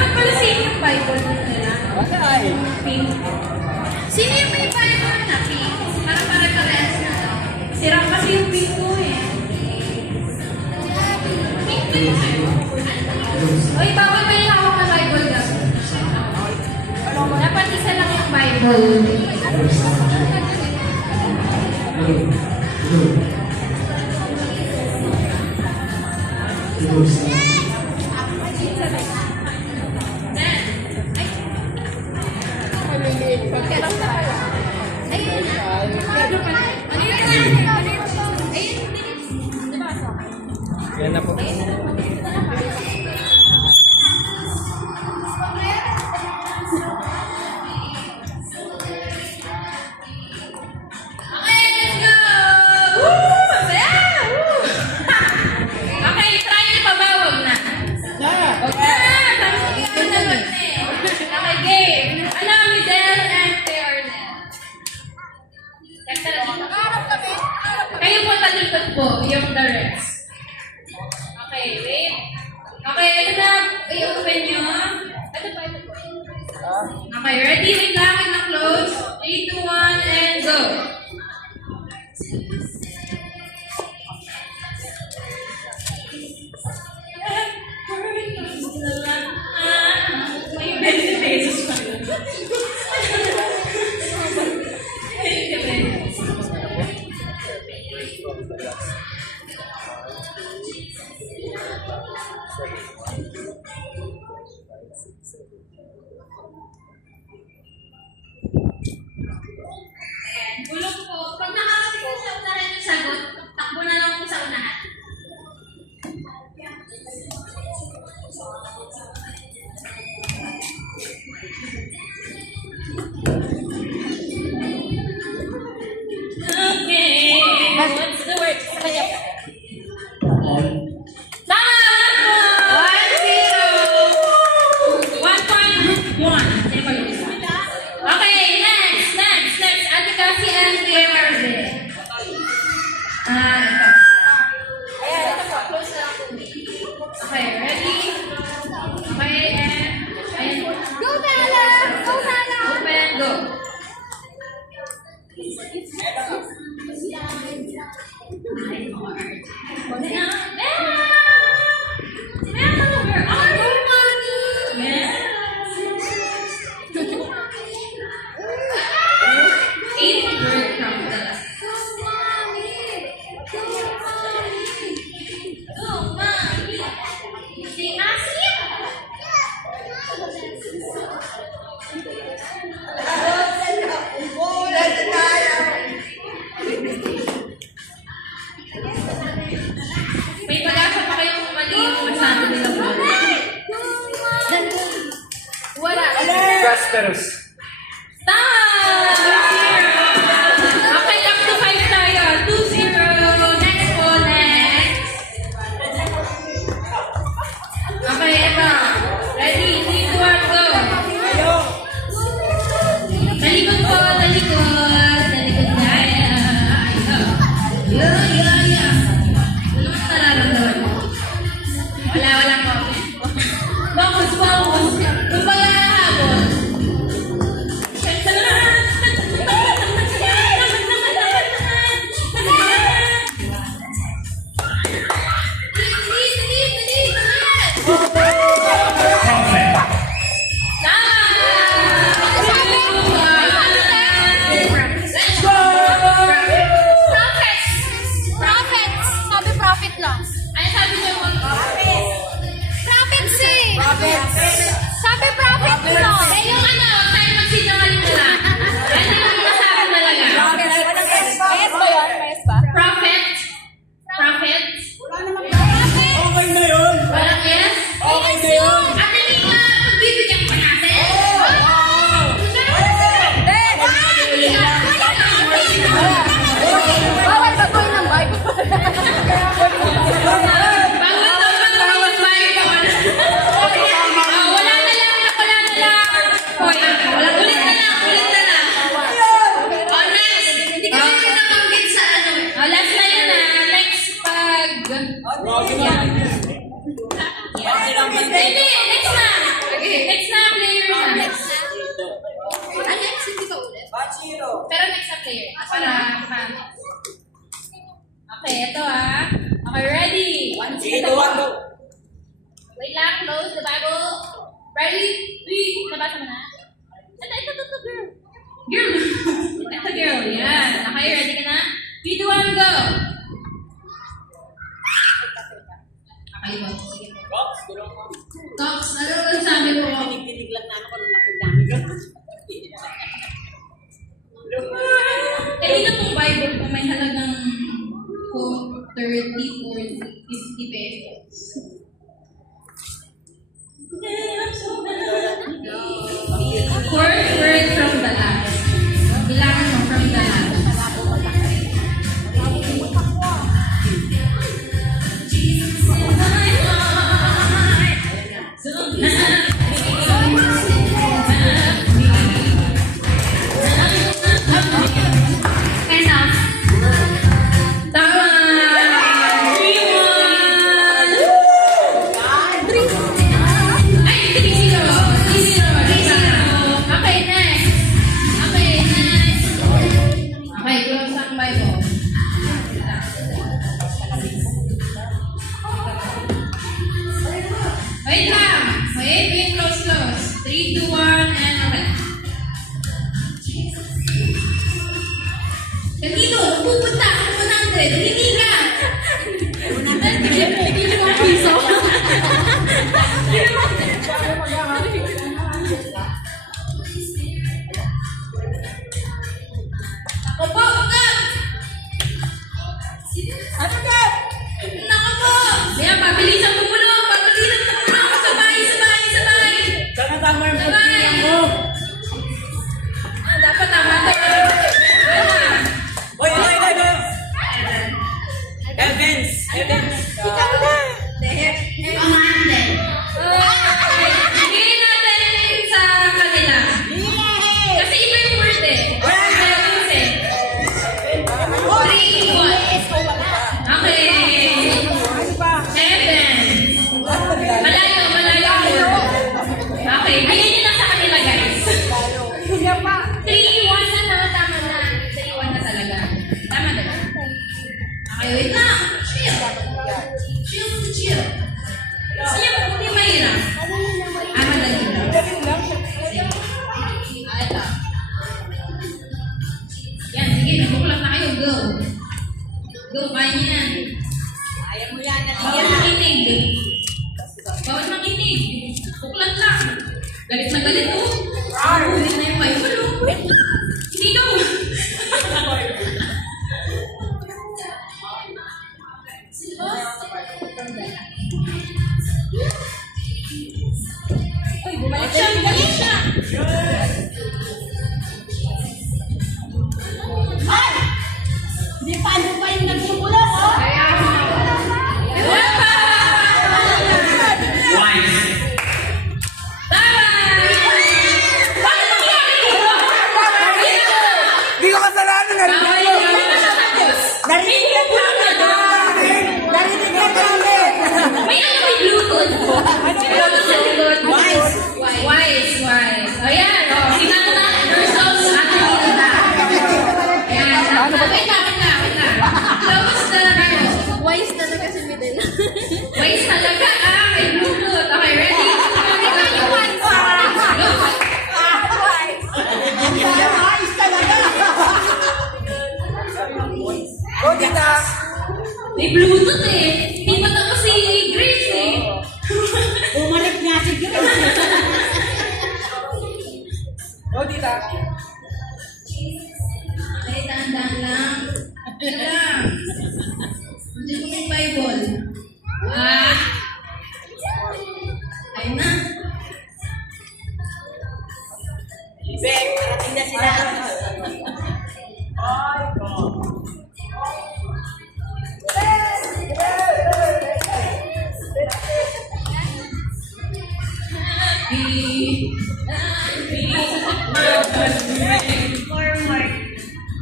Dapat pala same yung Bible nila. Bagay. Pink. Sino yung may Bible na pink? Para pare-parehas na lang. Sira kasi yung pink ko eh. Pink ba yung sa'yo? Uy, bawal ba yung hawak na Bible ka? Dapat isa lang yung Bible. Yan na po. Okay, let's go! Woo! Saya! Woo! Okay, try nyo pa ba? Huwag na. Okay. Okay, game. Alam ni Del and Teornel. Kayo po talikod po, yung the rest. Okay, wait. Okay, ito na. I-open nyo. Ito pa, ito po. Okay, ready? Wait lang, wait na close. 3, 2, 1, and go. May 20 pesos pa. Bulong po. Pag nakakasig po sa unahan yung sagot, takbo na lang po sa unahan. Okay. What's the word? Sa kanya po. Tama! 1-0! 1.1. Okay, next. Ate Cassie and Teornel. Ito. Ayan, ito po. Close na lang po. Okay, ready? Okay, and go, Tala! Go, Tala! Open, go. Where are you, Mommy? Yes. 8 word from the Go, Mommy! Say, Asim! May pag-asa pa kayong mali yung masabi nila po. Wala. Prosperous. Tama! 2-0. Okay, up to 5 tayo. 2-0. Next po, next. Okay, ito. Ready? 3, 2, 1, go. Talikod po, talikod. Talikod kaya. Yeah. Ano ang nararamdaman mo? Wala po. Focus. Kung pala habol. Pero next na player. Para okay, ito ah. Okay, ready? 1, 2, 1, go. Wait lang, close the Bible. Ready? 3. Nabasa mo na? Ito, girl. Girl. Ito, girl. Yan. Okay, ready ka na? 3, 2, 1, go. Okay, go. Sige po. Tox, ano sabi mo? Pinig lang na ako kung nakagdami ka. Dito pong Bible po may halagang 30, 40, 50 pesos. Word from the last. Bilangan mo from the last. Enough. Tama! 3-1! Ay, 3-0. 3-0. Okay, next. Okay, close ang Bible. Wait lang. Wait, close. 3, 2, 1, and okay. Ganito, pupunta ako 100. Hindi ka. 100. Hindi mo piso. Ako po, Ano ka? Nako po. Kaya pabilisan mo muna. Sabay. Sana tama yung pagpilihan mo. Dapat tama to. Oy! Evans! Ikaw na! Bigyan natin sa kanila. Kasi iba yung word eh. Evans eh. 3, 1. Okay. Evans. Malayo. Okay, bigyan nyo na sa kanila guys. 3-1 na, tama na. 3-1 na talaga. Tama na. Okay, wait lang. Chill. Gusto niya po kung mahirap. Madali lang. Sige. Ito. Yan, sige, nagbukulat na kayo. Go, kaya niya yan. Ayaw mo yan. Bawat makinig. Buklat lang. Galit na galit oh. Ulit na yung Bible oh. Hindi ka mo. Ay, bumalik siya. Ay! Di paano pa yung nagsubulo, oh? Kaya wala pa. Di ko kasalanan, narinig ko. Narinig namin. May Bluetooth. Bluetooth sa likod. Wise. Ayan. Sinanta versus Atenita. Ayan. Wait lang. Close na kayo. Wise talaga si Midel. Wise talaga. May Bluetooth. Okay, ready? Ayos talaga. Go, tita. May Bluetooth eh. Hindi pa tapos si Grace eh. Bumalik nga si Grace. Go, tita. Okay, dahan-dahan lang. Ito lang. Diyan mo yung Bible. Ayun na. Bek, parating na sila. Ay, go.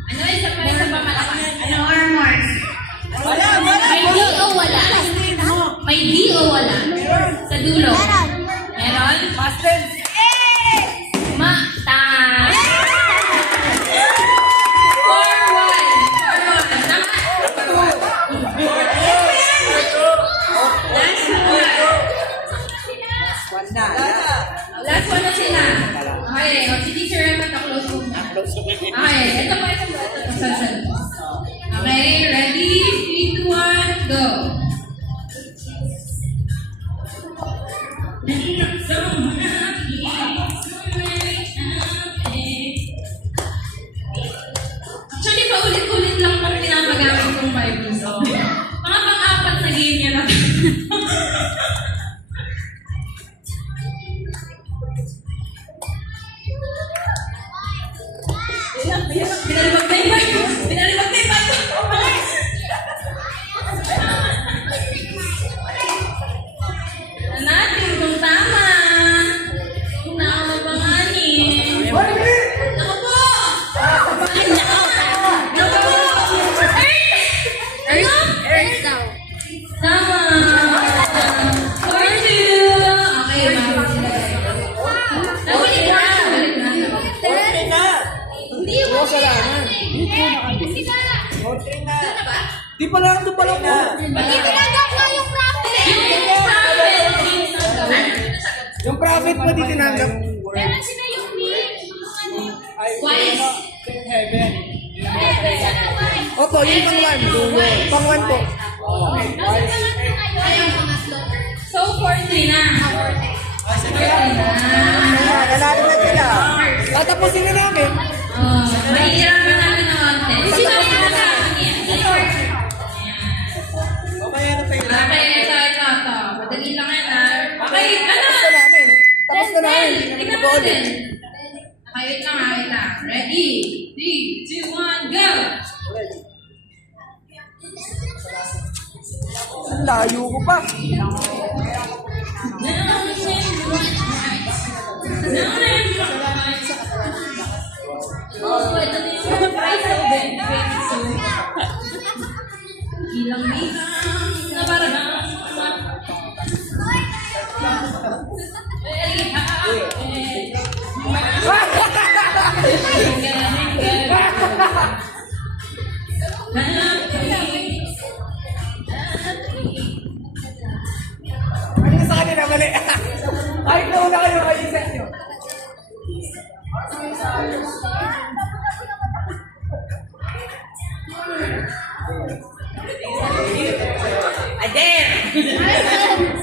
Ano, isa pa malaki. Ano, Armor? Wala. May D o wala? May D o wala? Sa dulo? Meron? Boston. Mata. Last one na sila. Okay, o si Teacher Emma, close mo na. Okay, ito pa. Saan. Okay, ready? 3, 2, 1, go! Actually, paulit-ulit lang pang pinapagamit kong Bible song. Mga pang-apat na game niya na. Binalibag na yung Bible. Binalibag na yung Bible. Natin kung tama. Kung nakamabanganin. Ako po! Earth daw. Tama! For two! Okay, ma'am. Nabalik na! Nabalik na. Hindi mo. Kasalanan. Di pa lang, di pa lang. Hindi tinanggap nga yung profit. Yung profit mo di tinanggap. Meron sila yung meal. Twice. Opo, yung pang-1. Pang-1 po. So, 4-3 na. 4-3 na. Nanalo na sila. Tatapusin na namin. Mahihirapan namin ng konti. Sinabi na sa akin yan. Okay, ano pa yun? Okay, ito. Madali lang yan, ha? Okay, ano? Tapos na namin. Tapos na namin. Tingnan natin. Okay, wait lang. Ready? 3, 2, 1, go! Ang layo ko pa. Oh, ito na yung price of Ben. Bilang-bilang na parang Ano yung sa kanila mali? Kahit nauna kayo, kayo sa inyo.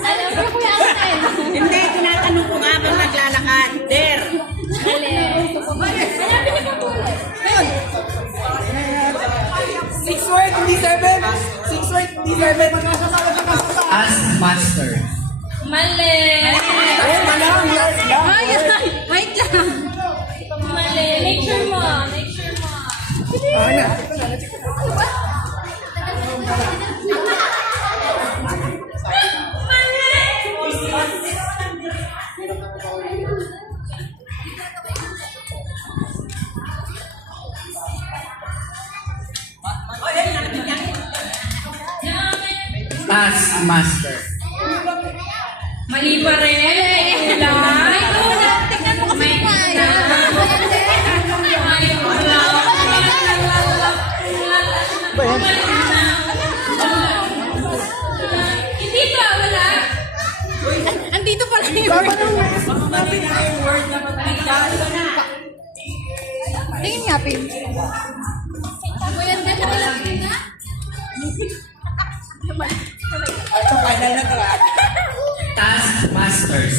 Alam mo ko yan. Hindi, tinatanong ko nga bang naglalakad. Der! Hanapin niyo pa kulay. 6 word, hindi 7. 6 word, hindi 7. Magkasasama na kasasama. As master. Mali! Eh, malang, yard lang. Wait lang. Mali! Make sure mo. Ah, na. Ito na, na-check ko. As master. Mali pa rin. Kulay. Tignan mo kasi kaya. Hindi ba? Wala. Andito pala yung Tama word. na yung word. Tingin nga, Pim. Kuya, dito ka lang. Ito, final na to. Task masters.